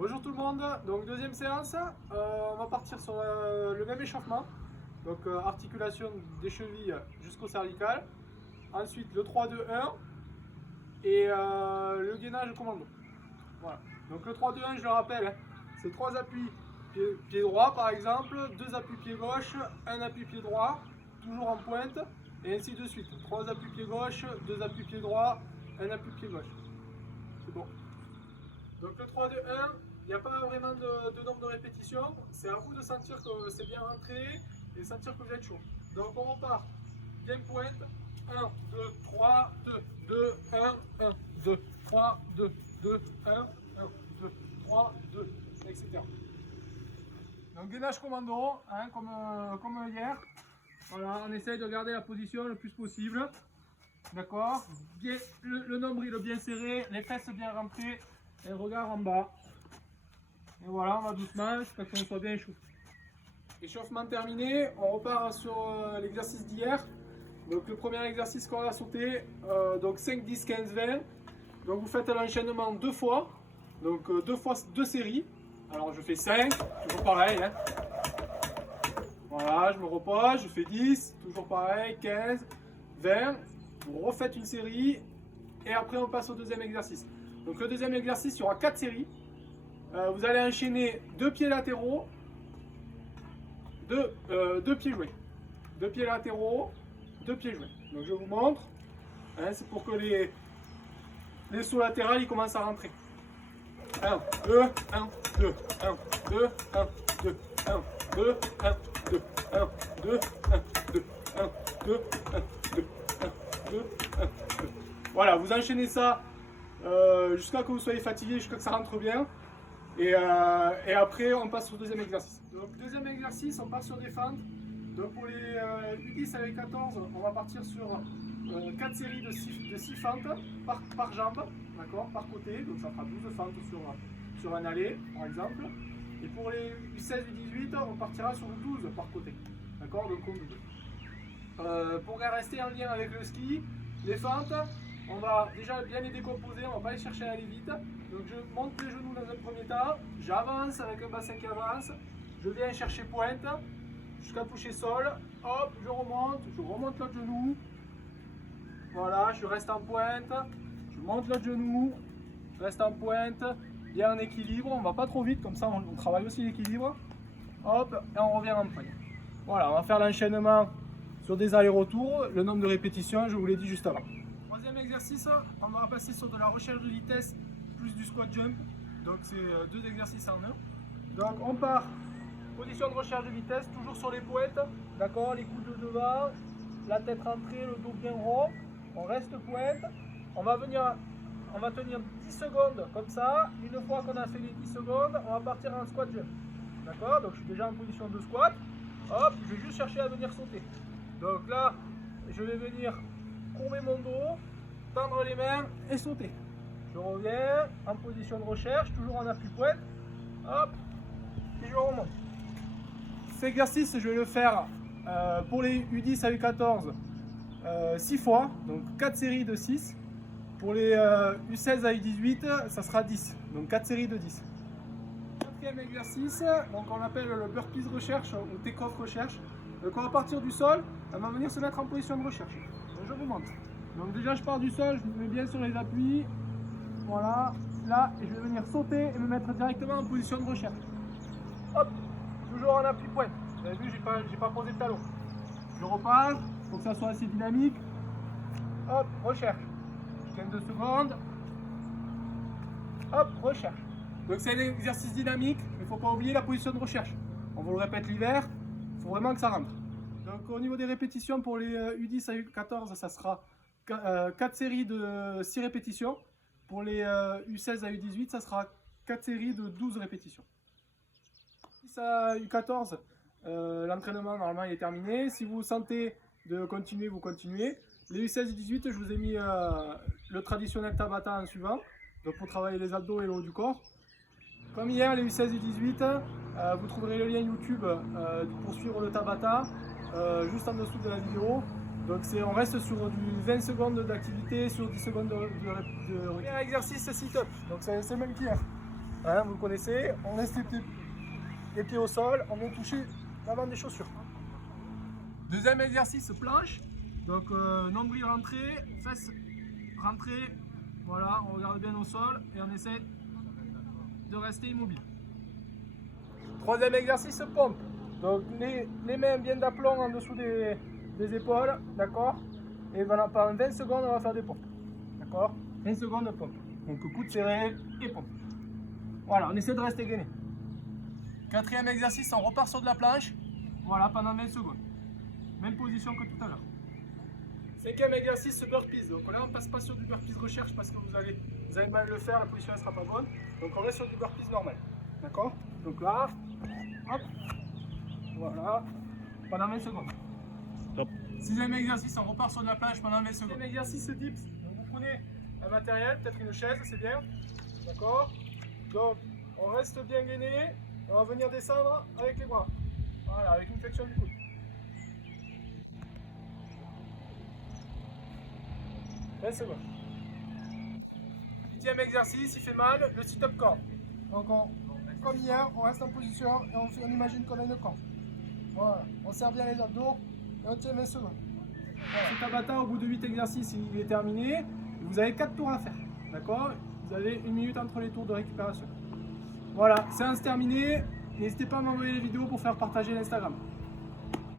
Bonjour tout le monde, donc deuxième séance, on va partir sur le même échauffement, donc articulation des chevilles jusqu'au cervical, ensuite le 3-2-1 et le gainage commando. Voilà. Donc le 3-2-1 je le rappelle, hein, c'est 3 appuis pied droit par exemple, 2 appuis pied gauche, 1 appui pied droit, toujours en pointe et ainsi de suite. 3 appuis pied gauche, 2 appuis pied droit, 1 appui pied gauche. C'est bon. Donc le 3-2-1, il n'y a pas vraiment de nombre de répétitions, c'est à vous de sentir que c'est bien rentré et sentir que vous êtes chaud. Donc on repart, bien pointe, 1, 2, 3, 2, 2, 1, 1, 2, 3, 2, 2, 1, 1, 2, 3, 2, etc. Donc gainage commando, hein, comme hier. Voilà, on essaye de garder la position le plus possible. D'accord, le nombril bien serré, les fesses bien rentrées et le regard en bas. Et voilà, on va doucement jusqu'à ce qu'on soit bien chaud. Échauffement terminé, on repart sur l'exercice d'hier. Donc le premier exercice qu'on a sauté, donc 5, 10, 15, 20. Donc vous faites l'enchaînement 2 fois, donc 2 fois 2 séries. Alors je fais 5, toujours pareil. Hein. Voilà, je me repose, je fais 10, toujours pareil, 15, 20. Vous refaites une série et après on passe au deuxième exercice. Donc le deuxième exercice, il y aura 4 séries. Vous allez enchaîner 2 pieds latéraux, 2 pieds joués. 2 pieds latéraux, 2 pieds joués. Donc je vous montre. Hein, c'est pour que les sauts latéraux ils commencent à rentrer. 1, 2, 1, 2, 1, 2, 1, 2, 1, 2, 1, 2, 1, 2, 1, 2, 1, 2, 1, 2, 1, 2, 1, 2. Voilà, vous enchaînez ça jusqu'à que vous soyez fatigué, jusqu'à que ça rentre bien. Et après, on passe au deuxième exercice. Donc, deuxième exercice, on part sur des fentes. Donc, pour les U10 avec 14, on va partir sur 4 séries de 6 fentes par jambe, d'accord, par côté. Donc, ça fera 12 fentes sur un aller, par exemple. Et pour les U16 et U18, on partira sur 12 par côté, d'accord, donc on double. Pour rester en lien avec le ski, les fentes, on va déjà bien les décomposer, on va pas les chercher à aller vite. Donc je monte les genoux dans un premier temps, j'avance avec un bassin qui avance, je viens chercher pointe jusqu'à toucher sol, hop, je remonte l'autre genou, voilà, je reste en pointe, je monte l'autre genou, je reste en pointe, bien en équilibre, on va pas trop vite, comme ça on travaille aussi l'équilibre, hop, et on revient en pointe. Voilà, on va faire l'enchaînement sur des allers-retours, le nombre de répétitions, je vous l'ai dit juste avant. Troisième exercice, on va passer sur de la recherche de vitesse plus du squat jump. Donc c'est 2 exercices en un. Donc on part, position de recherche de vitesse, toujours sur les pointes. D'accord, les coudes de devant, la tête rentrée, le dos bien rond. On reste pointe. On va tenir 10 secondes comme ça. Une fois qu'on a fait les 10 secondes, on va partir en squat jump. D'accord, donc je suis déjà en position de squat. Hop, je vais juste chercher à venir sauter. Donc là, je vais venir courber mon dos, tendre les mains et sauter. Je reviens en position de recherche, toujours en appui pointe. Hop, et je remonte. Cet exercice, je vais le faire pour les U10 à U14 6 fois, donc 4 séries de 6. Pour les U16 à U18, ça sera 10, donc 4 séries de 10. Quatrième exercice, donc on appelle le burpees recherche ou take-off recherche. Donc on va partir du sol, on va venir se mettre en position de recherche. Donc je vous montre. Donc déjà je pars du sol, je me mets bien sur les appuis. Voilà, là, et je vais venir sauter et me mettre directement en position de recherche. Hop, toujours en appui pointe. Vous avez vu, j'ai pas posé le talon. Je repars, pour que ça soit assez dynamique. Hop, recherche. 15 secondes. Hop, recherche. Donc c'est un exercice dynamique, mais il ne faut pas oublier la position de recherche. On vous le répète l'hiver, il faut vraiment que ça rentre. Donc au niveau des répétitions, pour les U10 à U14, ça sera 4 séries de 6 répétitions. Pour les U16 à U18, ça sera 4 séries de 12 répétitions. U10 à U14, l'entraînement normalement il est terminé. Si vous sentez de continuer, vous continuez. Les U16 et U18, je vous ai mis le traditionnel Tabata en suivant, donc pour travailler les abdos et le haut du corps. Comme hier, les U16 et U18, vous trouverez le lien YouTube pour suivre le Tabata juste en dessous de la vidéo. Donc on reste sur du 20 secondes d'activité sur 10 secondes de exercice sit-up. Donc c'est le même qu'hier. Hein, vous le connaissez, on laisse les pieds au sol, on vient toucher l'avant des chaussures. Deuxième exercice, planche. Donc nombril rentré, fesses rentrées. Voilà, on regarde bien au sol et on essaie de rester immobile. Troisième exercice, pompe. Donc les mains bien d'aplomb en dessous des épaules, d'accord. Et voilà, pendant 20 secondes, on va faire des pompes. D'accord, 20 secondes de pompe. Donc coude serré et pompe. Voilà, on essaie de rester gainé. Quatrième exercice, on repart sur de la planche. Voilà, pendant 20 secondes. Même position que tout à l'heure. Cinquième exercice, burpees. Donc là, on ne passe pas sur du burpees recherche parce que vous allez mal le faire, la position ne sera pas bonne. Donc on reste sur du burpees normal. D'accord. Donc là, hop, voilà, pendant 20 secondes. Top. Sixième exercice, on repart sur de la planche pendant 20 secondes. Sixième exercice, dips. Donc vous prenez un matériel, peut-être une chaise, c'est bien. D'accord. Donc on reste bien gainé. On va venir descendre avec les bras. Voilà, avec une flexion du coude. Secondes. Huitième exercice, il fait mal, le sit-up corps. Donc comme hier, on reste en position et on imagine qu'on a une corde. Voilà, on serre bien les abdos et on tient 20 secondes. Voilà. Ce Tabata, au bout de 8 exercices, il est terminé. Vous avez 4 tours à faire. D'accord. Vous avez 1 minute entre les tours de récupération. Voilà, séance terminée. N'hésitez pas à m'envoyer les vidéos pour faire partager l'Instagram.